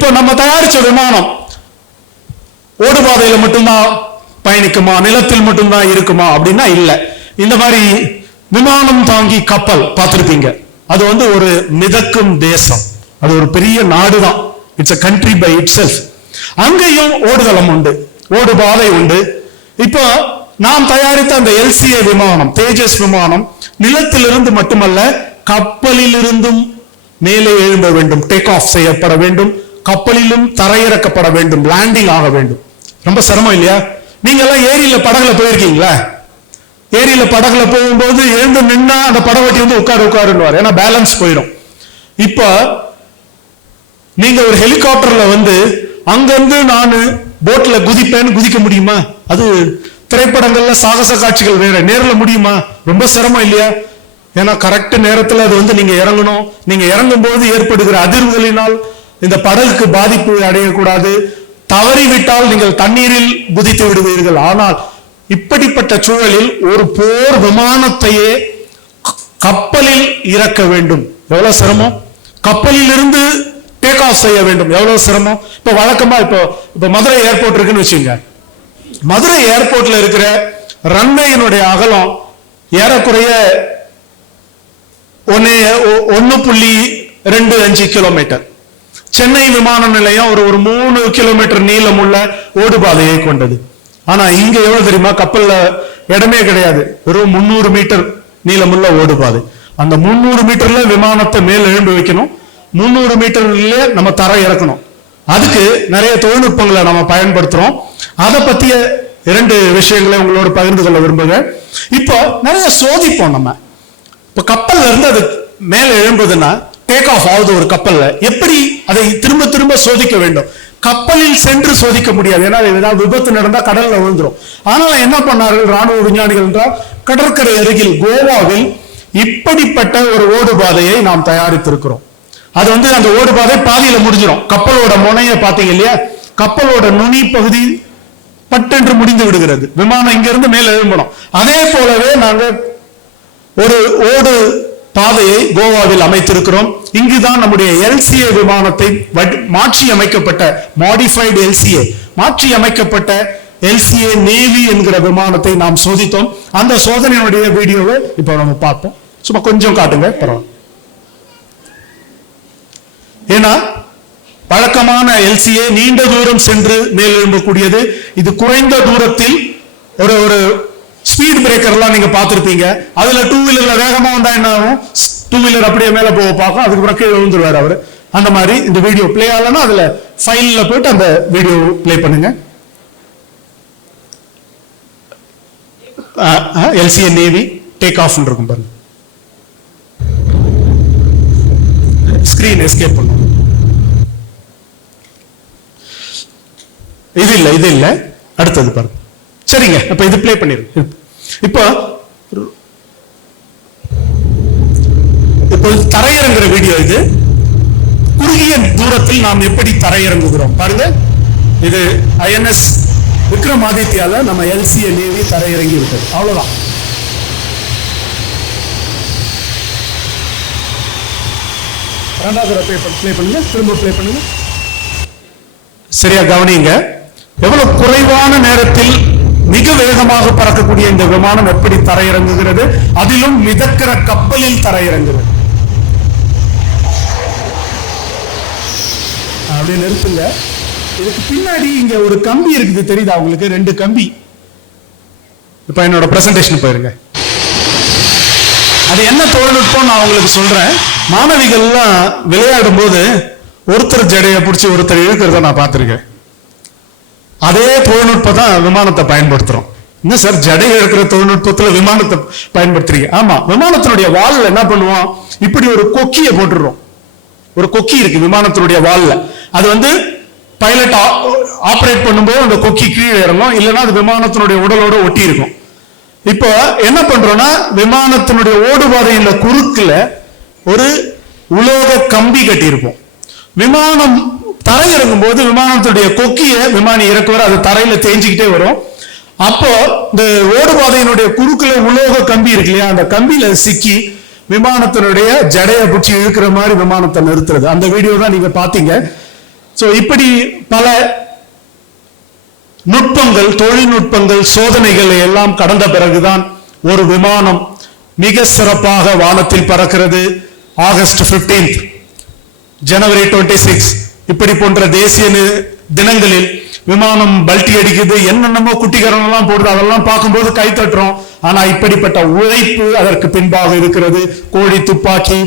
இப்போ நம்ம தயாரிச்ச விமானம் ஓடுபாதையில மட்டும்தான் பயணிக்குமா, நிலத்தில் மட்டும்தான் இருக்குமா அப்படின்னா இல்ல. இந்த மாதிரி விமானம் தாங்கி கப்பல் பார்த்திருப்பீங்க. அது வந்து ஒரு மிதக்கும் தேசம், அது ஒரு பெரிய நாடுதான். It's a country by itself. அங்கேயும் ஓடுதளம் உண்டு, ஓடுபாதை உண்டு. இப்போ நாம் தயாரித்த அந்த LCA விமானம், தேஜஸ் விமானம் நிலத்திலிருந்து மட்டுமல்ல கப்பலிலிருந்தும் மேலே எழும்ப வேண்டும், டேக் ஆஃப் செய்யப்பட வேண்டும், கப்பலிலும் தரையிறக்கப்பட வேண்டும், லேண்டிங் ஆக வேண்டும். ரொம்ப சிரமம் இல்லையா? நீங்க எல்லாம் ஏரியில படகுல போயிருக்கீங்களா? ஏரியில படகுல போகும்போது எழுந்து நின்னா அந்த படவட்டி வந்து உட்காருன்னு, ஏன்னா பேலன்ஸ் போயிடும். இப்ப நீங்க ஒரு ஹெலிகாப்டர்ல வந்து அங்கிருந்து நான் போட்ல குதிப்பேன்னு குதிக்க முடியுமா? அது திரைப்படங்கள்ல சாகச காட்சிகள் வேற, நேர்ல முடியுமா? ரொம்ப சிரமம் இல்லையா? ஏன்னா கரெக்ட் நேரத்துல அது வந்து நீங்க இறங்கணும். நீங்க இறங்கும் போது ஏற்படுகிற அதிர்வுகளினால் இந்த படகுக்கு பாதிப்பு அடையக்கூடாது. தவறிவிட்டால் நீங்கள் தண்ணீரில் குதித்து விடுவீர்கள். ஆனால் இப்படிப்பட்ட சூழலில் ஒரு போர் விமானத்தையே கப்பலில் இறக்க வேண்டும், எவ்வளவு சிரமம்! கப்பலில் இருந்து டேக் ஆஃப் செய்ய வேண்டும், எவ்வளவு சிரமம்! இப்ப வழக்கமா இப்ப மதுரை ஏர்போர்ட் இருக்குன்னு வச்சுங்க. மதுரை ஏர்போர்ட்ல இருக்கிற ரன்வேயினுடைய அகலம் ஏறக்குறைய 1.25 கிலோமீட்டர். சென்னை விமான நிலையம் ஒரு 3 கிலோமீட்டர் நீளமுள்ள ஓடுபாதையை கொண்டது. ஆனா இங்க எவ்வளவு தெரியுமா? கப்பல்ல இடமே கிடையாது, வெறும் 300 மீட்டர் நீளமுள்ள ஓடுபாதை. அந்த 300 மீட்டர்ல விமானத்தை மேல் எழும்பி வைக்கணும், 300 மீட்டர்ல நம்ம தரை இறக்கணும். அதுக்கு நிறைய தொழில்நுட்பங்களை நம்ம பயன்படுத்துறோம். அதை பத்திய 2 விஷயங்களை உங்களோட பகிர்ந்து கொள்ள விரும்புகிறேன். இப்போ நிறைய சோதிப்போம் நம்ம. இப்ப கப்பல்ல இருந்து அது மேல எழும்புதுன்னா, டேக் ஆஃப் ஆகுது ஒரு கப்பல்ல, எப்படி அதை திரும்ப திரும்ப சோதிக்க வேண்டும்? கப்பலில் சென்று சோதிக்க முடியாது, ஏன்னா ஏதாவது விபத்து நடந்தா கடல்ல விழுந்துரும். ஆனால் என்ன பண்ணார்கள் ராணுவ விஞ்ஞானிகள் என்றால், கடற்கரை அருகில் கோவாவில் இப்படிப்பட்ட ஒரு ஓடுபாதையை நாம் தயாரித்திருக்கிறோம். அது வந்து அந்த ஓடுபாதை பாதியில முடிஞ்சிடும். கப்பலோட முனைய பாத்தீங்க இல்லையா, கப்பலோட நுனி பகுதி பட்டென்று முடிந்து விடுகிறது. விமானம் இங்க இருந்து மேல எழும்பணும். அதே போலவே நாங்க ஒரு ஓடு பாதையை கோவாவில் அமைத்திருக்கிறோம். இங்குதான் நம்முடைய LCA விமானத்தை மாற்றி அமைக்கப்பட்ட மாடிஃபைடு LCA, மாற்றி அமைக்கப்பட்ட LCA நேவி என்கிற விமானத்தை நாம் சோதித்தோம். அந்த சோதனையுடைய வீடியோவை இப்ப நம்ம பார்ப்போம். சும்மா கொஞ்சம் காட்டுங்க, பரவாயில்ல. ஏன்னா வழக்கமான LCA நீண்ட தூரம் சென்று மேல் எழும்பக்கூடியது. இது குறைந்த தூரத்தில் ஒரு ஸ்பீட் பிரேக்கர்லாம் நீங்க பார்த்திருப்பீங்க. அதுல 2 வீலர்ல வேகமா வந்தா என்ன ஆகும்? 2 வீலர் அப்படியே மேல போக பார்க்கும், அதுக்கப்புறம் கீழே விழுந்துருவாரு அவரு. அந்த மாதிரி இந்த வீடியோ பிளே ஆகலன்னா அதுல ஃபைல்ல போயிட்டு அந்த வீடியோ பிளே பண்ணுங்க. LCA நேவி டேக் ஆஃப் இருக்கும் பாருங்க. ஸ்கிரீன் எஸ்கேப் பண்ணும். இது இல்ல அடுத்தது பாருங்க. சரிங்க, அப்ப இது பிளே பண்ணிருங்க. இப்போ தரையிறங்குற வீடியோ இது. குறுகிய தூரத்தில் நாம் எப்படி தரையிறங்குகிறோம் பாருங்க. இது INS விக்ரமாதித்யால நம்ம LCA நேவி தரையிறங்கி விட்டது. அவ்வளவுதான். ரெண்டாவது பிளே பண்ணுங்க, திரும்ப பிளே பண்ணுங்க. சரியா கவனிங்க, எவ்வளவு குறைவான நேரத்தில் மிக வேகமாக பறக்கக்கூடிய இந்த விமானம் எப்படி தரையிறங்குகிறது, அதிலும் மிதக்கிற கப்பலில் தரையிறங்குகிறது. அப்படியே நிறுத்துங்க. இதுக்கு பின்னாடி இங்க ஒரு கம்பி இருக்குது, தெரியுதா உங்களுக்கு? 2 கம்பி. இப்ப என்னோட பிரசன்டேஷன் போயிருங்க. அது என்ன தொழில்நுட்பம் நான் உங்களுக்கு சொல்றேன். மாணவிகள்லாம் விளையாடும் போது ஒருத்தர் ஜடையை பிடிச்சி ஒருத்தர் இழுக்கிறத நான் பார்த்திருக்கேன். அதே தொழில்நுட்பம் தான் விமானத்தை பயன்படுத்துறோம். என்ன சார் ஜடை எடுக்கிற தொழில்நுட்பத்துல விமானத்தை பயன்படுத்துறீங்க? ஆமா, விமானத்தினுடைய வால்ல என்ன பண்ணுவோம், இப்படி ஒரு கொக்கியை போட்டுறோம். ஒரு கொக்கி இருக்கு விமானத்தினுடைய வால்ல. அது வந்து பைலட் ஆபரேட் பண்ணும்போது அந்த கொக்கி கீழே இறங்கும், இல்லைன்னா அது விமானத்தினுடைய உடலோட ஒட்டி இருக்கும். இப்போ என்ன பண்றோம்னா, விமானத்தினுடைய ஓடுபாதையில குறுக்குல ஒரு உலோக கம்பி கட்டி இருப்போம். விமானம் தரையிறங்கும் போது விமானத்துடைய கொக்கிய விமானி இறக்குவார், அது தரையில தேஞ்சிக்கிட்டே வரும். அப்போ இந்த ஓடுபாதையினுடைய குறுக்குல உலோக கம்பி இருக்கு இல்லையா, அந்த கம்பியில சிக்கி விமானத்தினுடைய ஜடையை பிடிச்சி இழுக்கிற மாதிரி விமானத்தை நிறுத்துறது. அந்த வீடியோ தான் நீங்க பாத்தீங்க. சோ இப்படி பல நுட்பங்கள், தொழில்நுட்பங்கள், சோதனைகளை எல்லாம் கடந்த பிறகுதான் ஒரு விமானம் மிக சிறப்பாக வானத்தில் பறக்கிறது. ஆகஸ்ட் 15, ஜனவரி 26 இப்படி போன்ற தேசிய தினங்களில் விமானம் பல்டி அடிக்குது, என்னென்னமோ குட்டிகரணம் எல்லாம் போடுது, அதெல்லாம் பார்க்கும்போது கை தட்டுறோம். ஆனா இப்படிப்பட்ட உழைப்பு அதற்கு பின்பாக இருக்கிறது. கோழி துப்பாக்கி,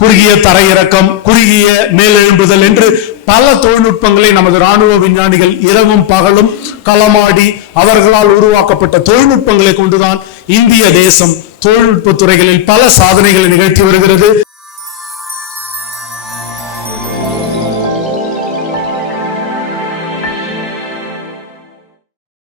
குறுகிய தரையிறக்கம், குறுகிய மேலெழும்புதல் என்று பல தொழில்நுட்பங்களை நமது ராணுவ விஞ்ஞானிகள் இரவும் பகலும் களமாடி அவர்களால் உருவாக்கப்பட்ட தொழில்நுட்பங்களை கொண்டுதான் இந்திய தேசம் தொழில்நுட்ப துறைகளில் பல சாதனைகளை நிகழ்த்தி வருகிறது.